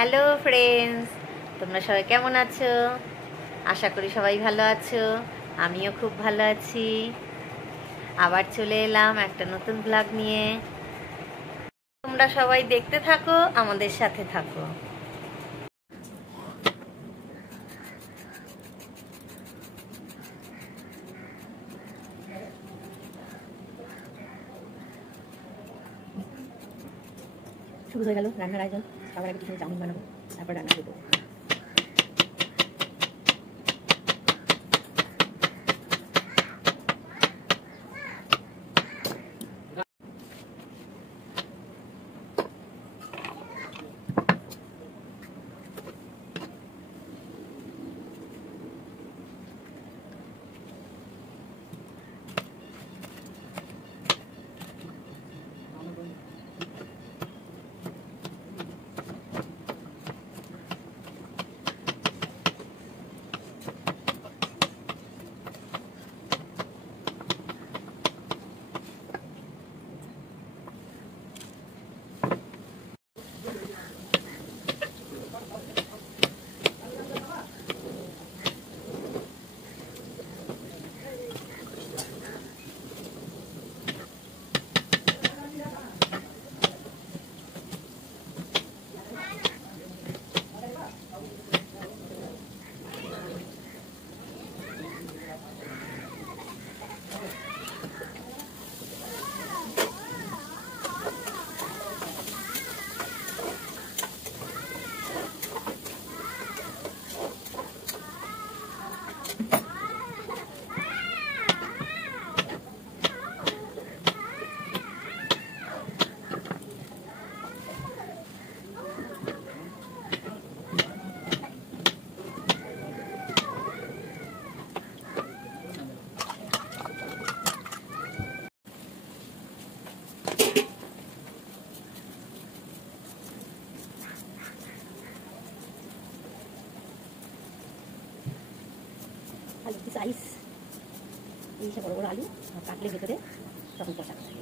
Hello friends, তোমরা সবাই কেমন আছো? আশা করি সবাই ভালো আছো। আমিও খুব ভালো আছি। আবার চলে এলাম একটা নতুন ব্লগ নিয়ে। তোমরা সবাই দেখতে থাকো, আমাদের সাথে থাকো। শুরু হয়ে গেল রান্নার আয়োজন। সবার আগে টিফিনে চাউমিন বানাবো, তারপর রান্না করবো। আলু পিস আইস, এই সব বড় বড় আলু কাটলে ভেতরে তখন কষা করা।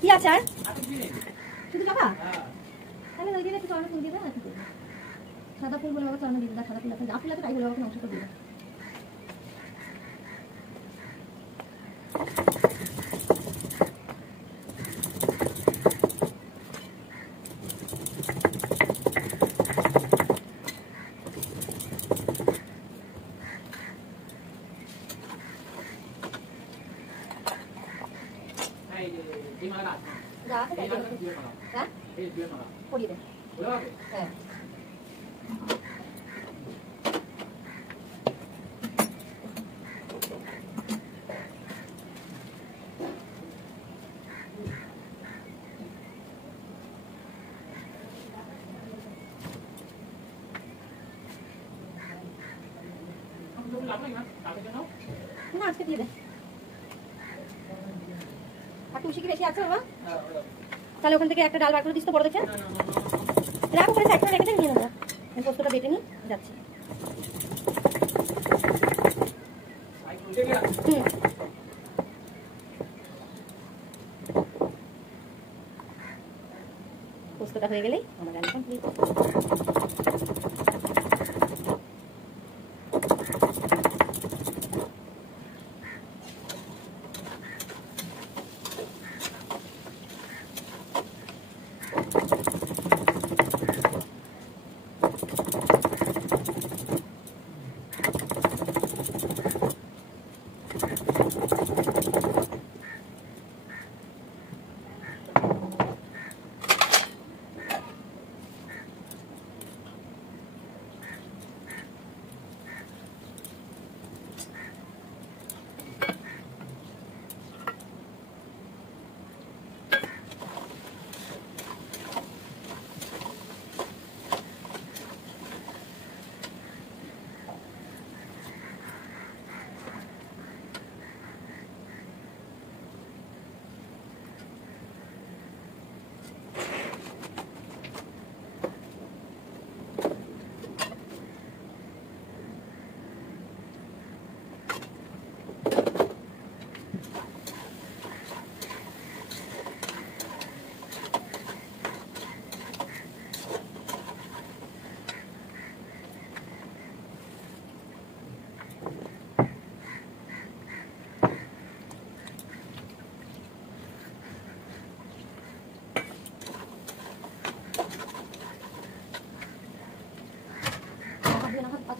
কি আচার? শুধু জবা? তাহলে ওই দিন একটু চরণে ফুল দিবে না? কি করবে? সাদা ফুল বলে বাবা চরণে দিবে, সাদা ফুল আছে, যা ফুল আছে তাই বলে বাবা নকশা দিবে। যা আছে তাই দিবে। হ্যাঁ? পরিয়ে দেন। হ্যাঁ। না আজকে দিয়ে দে। আর তুলসী কি বেশি আছে বাবা? তাহলে ওখান থেকে একটা ডাল বার করে দিস তো বড় দেখে। রাখো করে সাইড করে রেখে নিয়ে নেবো। আমি পোস্তটা বেটে নিই, যাচ্ছি। পোস্তটা হয়ে গেলেই আমার রান্না কমপ্লিট।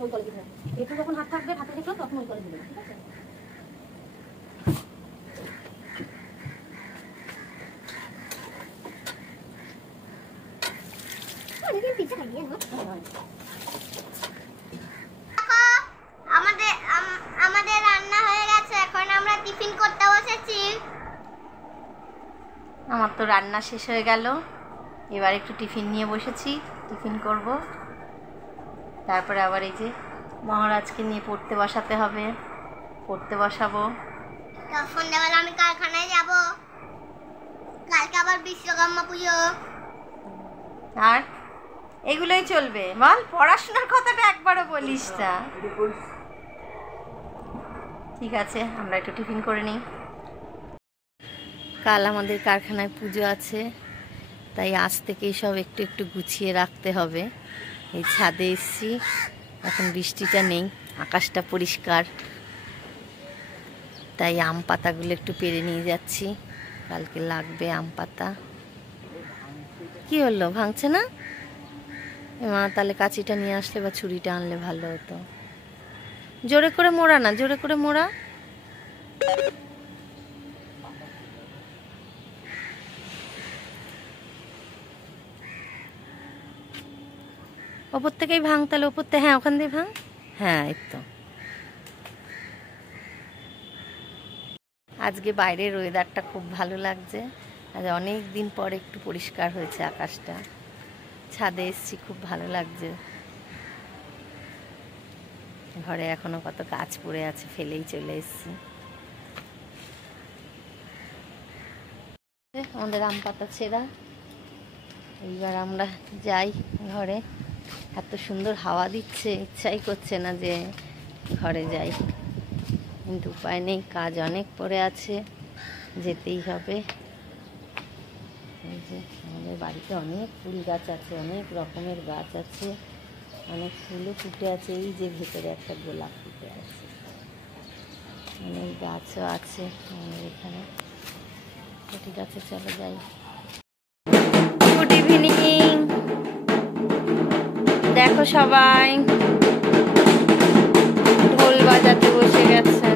ওই করে দিতে হবে। একটু যখন হাত থাকবে হাতে দেখলো তখন ওই করে দিবে, ঠিক আছে? আমাদের রান্না হয়ে গেছে, এখন আমরা টিফিন করতে বসেছি। আমার তো রান্না শেষ হয়ে গেল, এবার একটু টিফিন নিয়ে বসেছি, টিফিন করব। তারপরে আবার এই যে মহারাজকে নিয়ে পড়তে বসাতে হবে, পড়তে বসাবো। সন্ধ্যাবেলা আমি কারখানায় যাব, কালকে আবার বিশ্বকর্মা পুজো। আর এগুলোই চলবে? বল, পড়াশোনার কথাটা একবারও বলিস না। ঠিক আছে, আমরা একটু টিফিন করে নিই। কাল আমাদের কারখানায় পুজো আছে, তাই আজ থেকেই সব একটু একটু গুছিয়ে রাখতে হবে। এই ছাদে এসছি, এখন বৃষ্টিটা নেই, আকাশটা পরিষ্কার, তাই আম পাতাগুলো একটু পেড়ে নিয়ে যাচ্ছি, কালকে লাগবে আম পাতা। কি হলো, ভাঙছে না? মা তাহলে কাঁচিটা নিয়ে আসলে বা ছুরিটা আনলে ভালো হতো। জোরে করে মোড়া না, জোরে করে মোড়া। ওপর থেকেই ভাঙ, তাহলে ওপর থেকে, হ্যাঁ ওখান দিয়ে ভাঙ, হ্যাঁ এই তো। আজকে বাইরের ওয়েদারটা খুব ভালো লাগছে, আজ অনেক দিন পর একটু পরিষ্কার হয়েছে আকাশটা। ছাদে এসছি, খুব ভালো লাগছে। ঘরে এখনো কত কাজ পড়ে আছে, ফেলেই চলে এসছি। আমাদের আম পাতা ছেঁড়া, এইবার আমরা যাই ঘরে। এত সুন্দর হাওয়া দিচ্ছে, ইচ্ছাই করছে না যে ঘরে যাই, কিন্তু উপায় নেই, কাজ অনেক পড়ে আছে, যেতেই হবে। এই যে আমাদের বাড়িতে অনেক ফুল গাছ আছে, অনেক রকমের গাছ আছে, অনেক ফুলও ফুটে আছে। এই যে ভেতরে একটা গোলাপ ফুটে আছে, অনেক গাছও আছে আমাদের এখানে। ঠিক আছে, চলো যাই। গুড ইভিনিং, দেখো সবাই ঢোল বাজাতে বসে গেছে।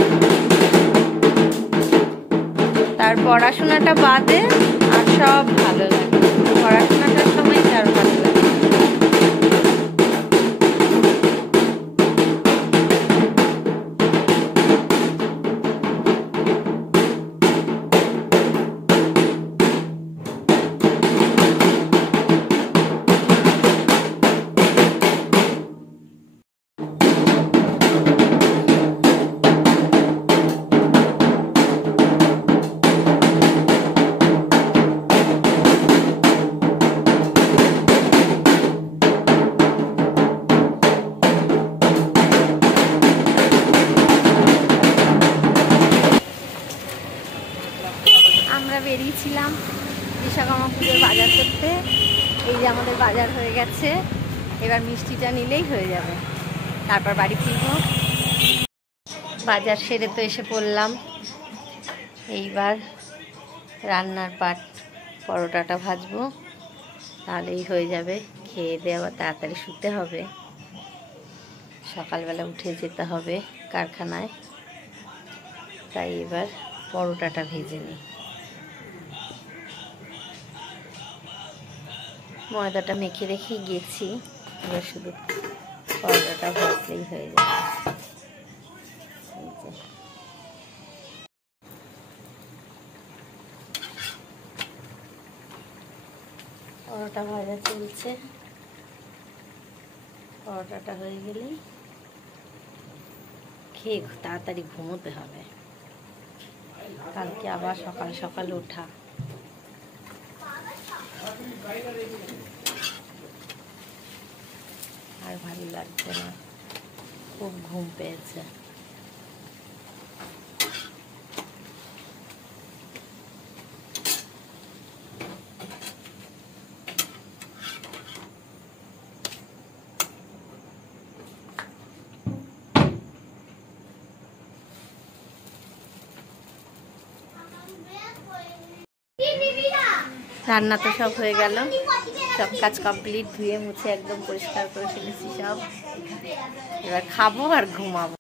তার পড়াশোনাটা বাদে আর সব ভালো লাগে, পড়াশোনাটার সময় তার ভালো লাগে। বেরিয়েছিলাম বিশ্বকর্মা পুজোর বাজার করতে। এই যে আমাদের বাজার হয়ে গেছে, এবার মিষ্টিটা নিলেই হয়ে যাবে, তারপর বাড়ি ফিরব। বাজার সেরে তো এসে পড়লাম, এইবার রান্নার পাট। পরোটাটা ভাজবো, তাহলেই হয়ে যাবে। খেয়ে দিয়ে আবার তাড়াতাড়ি শুতে হবে, সকালবেলা উঠে যেতে হবে কারখানায়। তাই এবার পরোটাটা ভেজে নিই। ময়দাটা মেখে রেখে গেছি, এবার শুধু পরোটাটা ভাজলেই হয়ে যাবে। পরোটা ভাজা চলছে, পরোটাটা হয়ে গেলেই খেয়ে তাড়াতাড়ি ঘুমোতে হবে, কালকে আবার সকাল সকাল ওঠা। আর ভালো লাগছে না, খুব ঘুম পেয়েছে। রান্না তো সব হয়ে গেল, সব কাজ কমপ্লিট, ধুয়ে মুছে একদম পরিষ্কার করে ফেলেছি সব। এবার খাবো আর ঘুমাবো।